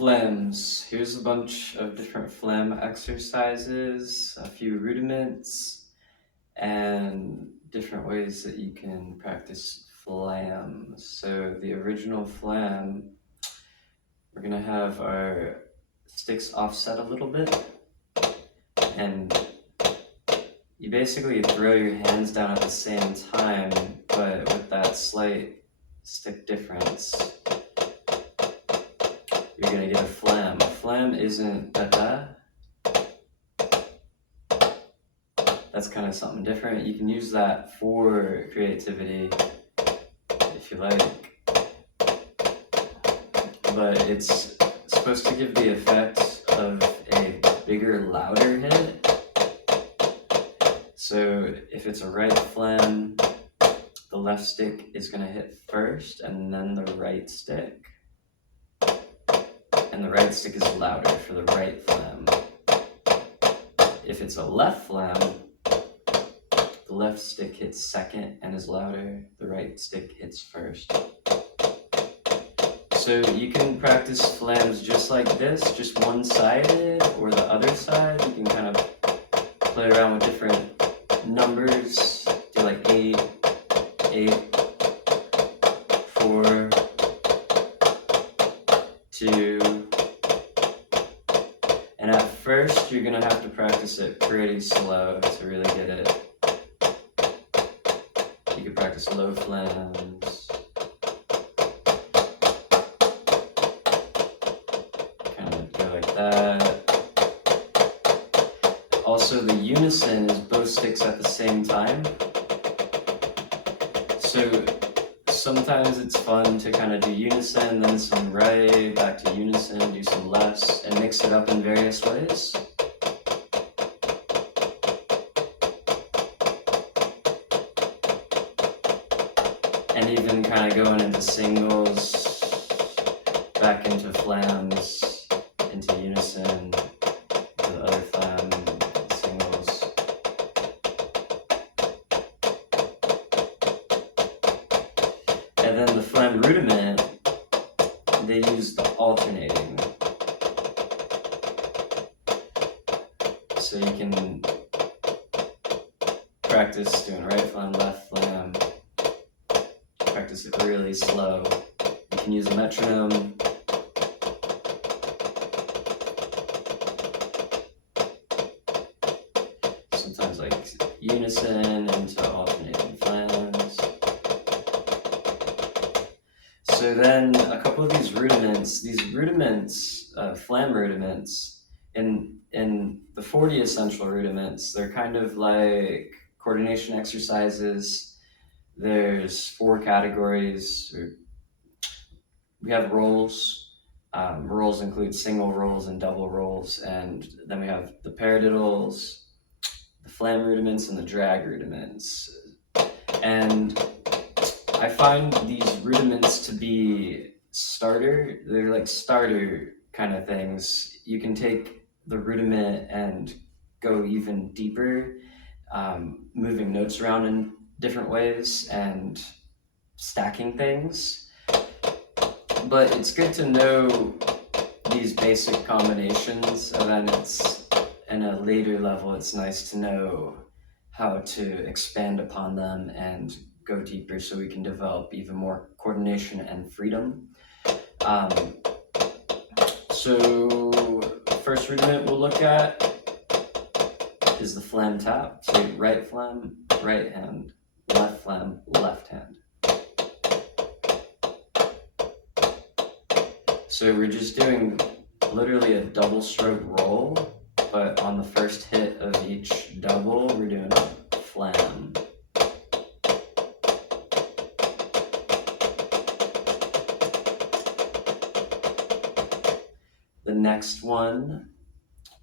Phlegms. Here's a bunch of different phlegm exercises, a few rudiments, and different ways that you can practice phlegm. So the original phlegm, we're gonna have our sticks offset a little bit, and you basically throw your hands down at the same time, but with that slight stick difference, you're gonna get a phlegm. A phlegm isn't da-da. That's kind of something different. You can use that for creativity if you like, but it's supposed to give the effect of a bigger, louder hit. So if it's a right phlegm, the left stick is going to hit first and then the right stick. And the right stick is louder for the right phlegm. If it's a left phlegm, the left stick hits second and is louder, the right stick hits first. So you can practice phlegms just like this, just one-sided or the other side. You can kind of play around with different numbers, do like 8, 4, 2, and at first you're gonna have to practice it pretty slow to really get it. You can practice low phlegms, kind of go like that. Also, the unison is both sticks at the same time. So sometimes it's fun to kind of do unison, then some right, back to unison, do some lefts, and mix it up in various ways. And even kind of going into singles, back into phlegms, into unison, to the other phlegm, singles. And then the phlegm rudiment, they use the alternating. So you can practice doing right phlegm, left phlegm, practice it really slow. You can use a metronome. Sometimes like unison into alternating phlegms. So then a couple of these rudiments, phlegm rudiments, in the 40 essential rudiments, they're kind of like coordination exercises. There's 4 categories. We have rolls. Rolls include single rolls and double rolls, and then we have the paradiddles, the phlegm rudiments, and the drag rudiments. And I find these rudiments to be they're like starter kind of things. You can take the rudiment and go even deeper, moving notes around in different ways and stacking things. But it's good to know these basic combinations, and then it's in a later level, it's nice to know how to expand upon them and go deeper so we can develop even more coordination and freedom. So first rudiment we'll look at is the phlegm tap. So right phlegm, right hand, left phlegm, left hand. So we're just doing literally a double stroke roll, but on the first hit of each double, we're doing a phlegm. The next one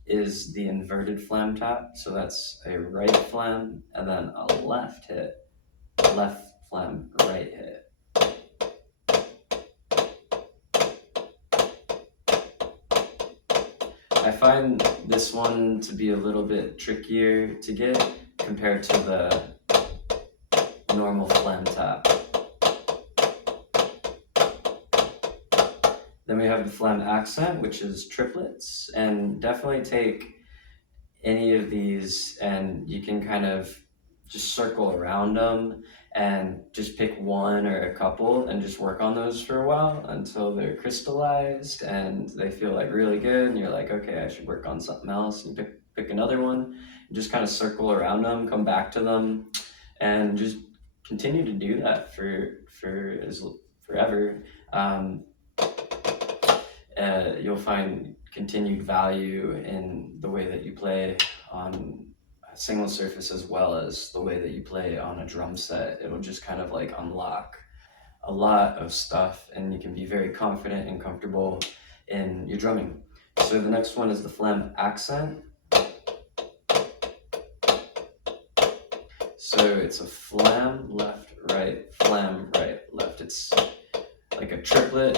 is the inverted phlegm tap. So that's a right phlegm and then a left hit, left phlegm, right hit. I find this one to be a little bit trickier to get compared to the normal phlegm tap. Then we have the phlegm accent, which is triplets, and definitely take any of these and you can kind of just circle around them and just pick one or a couple and just work on those for a while until they're crystallized and they feel like really good and you're like, okay, I should work on something else, and pick another one and just kind of circle around them, come back to them, and just continue to do that for as forever. um, you'll find continued value in the way that you play on a single surface as well as the way that you play on a drum set. It'll just kind of like unlock a lot of stuff and you can be very confident and comfortable in your drumming. So the next one is the phlegm accent. So it's a phlegm, left, right, phlegm, right, left. It's like a triplet,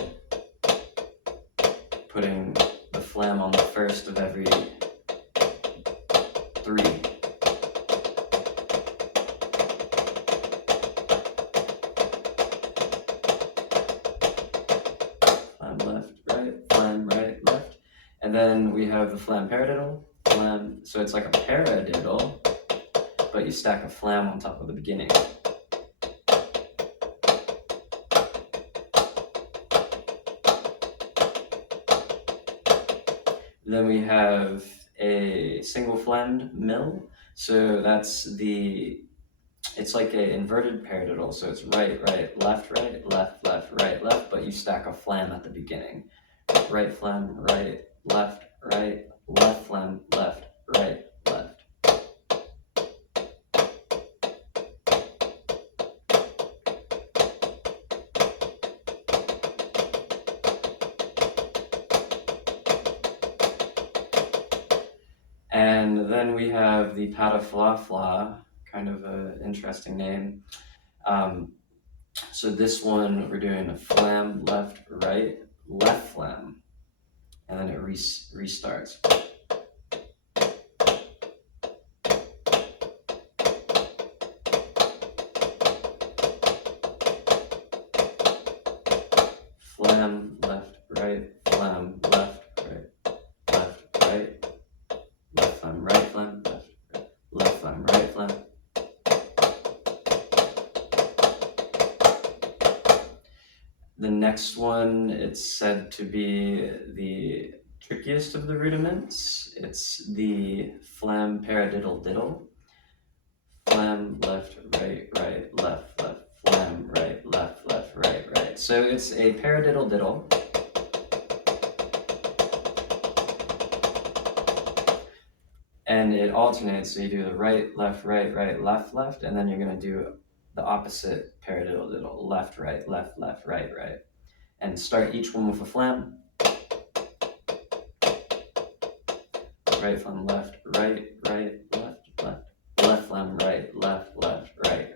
putting the phlegm on the first of every three. Phlegm left, right, phlegm right, left. And then we have the phlegm paradiddle, phlegm, so it's like a paradiddle, but you stack a phlegm on top of the beginning. Then we have a single phlegmed mill. So that's it's like an inverted paradiddle. So it's right, right, left, left, right, left, but you stack a phlegm at the beginning. Right phlegm, right, left phlegm, left, right, left. And then we have the patafla, kind of an interesting name. So this one, we're doing a phlegm, left, right, left phlegm, and then it restarts. Phlegm, left, right, phlegm, left, right, left, right, left phlegm, right phlegm, left phlegm, right phlegm. The next one, it's said to be the trickiest of the rudiments. It's the phlegm paradiddle diddle. Phlegm, left, right, left, phlegm, right, right. So it's a paradiddle diddle. And it alternates, so you do the right, left, left, and then you're gonna do the opposite paradiddle diddle, left, right, right. And start each one with a phlegm. Right phlegm, left, left, left phlegm, right, left, right.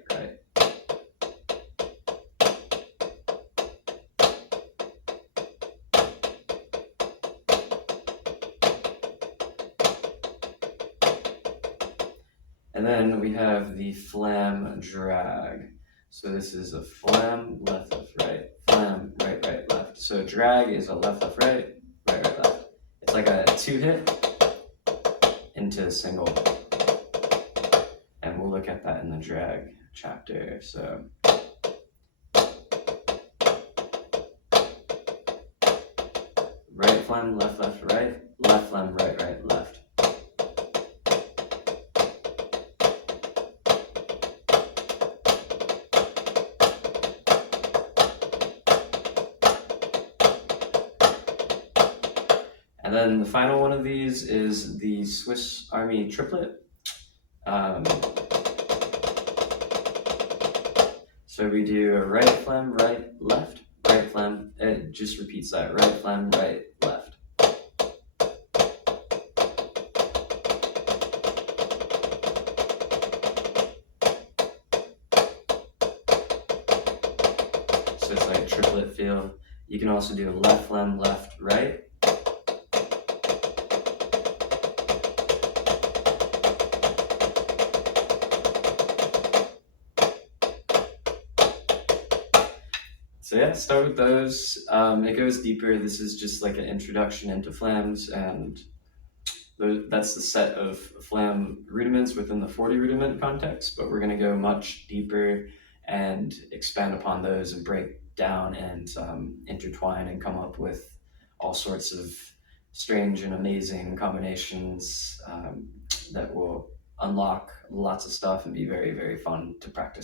And then we have the phlegm drag. So this is a phlegm, left, right, phlegm, right, left. So drag is a left, right, left. It's like a 2-hit into a single. And we'll look at that in the drag chapter. So right phlegm, left, right, left phlegm, right, left. And then the final one of these is the Swiss Army triplet. So we do a right phlegm, right, left, right phlegm. It just repeats that, right phlegm, right, left. So it's like a triplet feel. You can also do a left phlegm, left, right. So yeah, start with those. It goes deeper. This is just like an introduction into flams, and that's the set of flam rudiments within the 40 rudiment context, but we're going to go much deeper and expand upon those and break down and intertwine and come up with all sorts of strange and amazing combinations that will unlock lots of stuff and be very, very fun to practice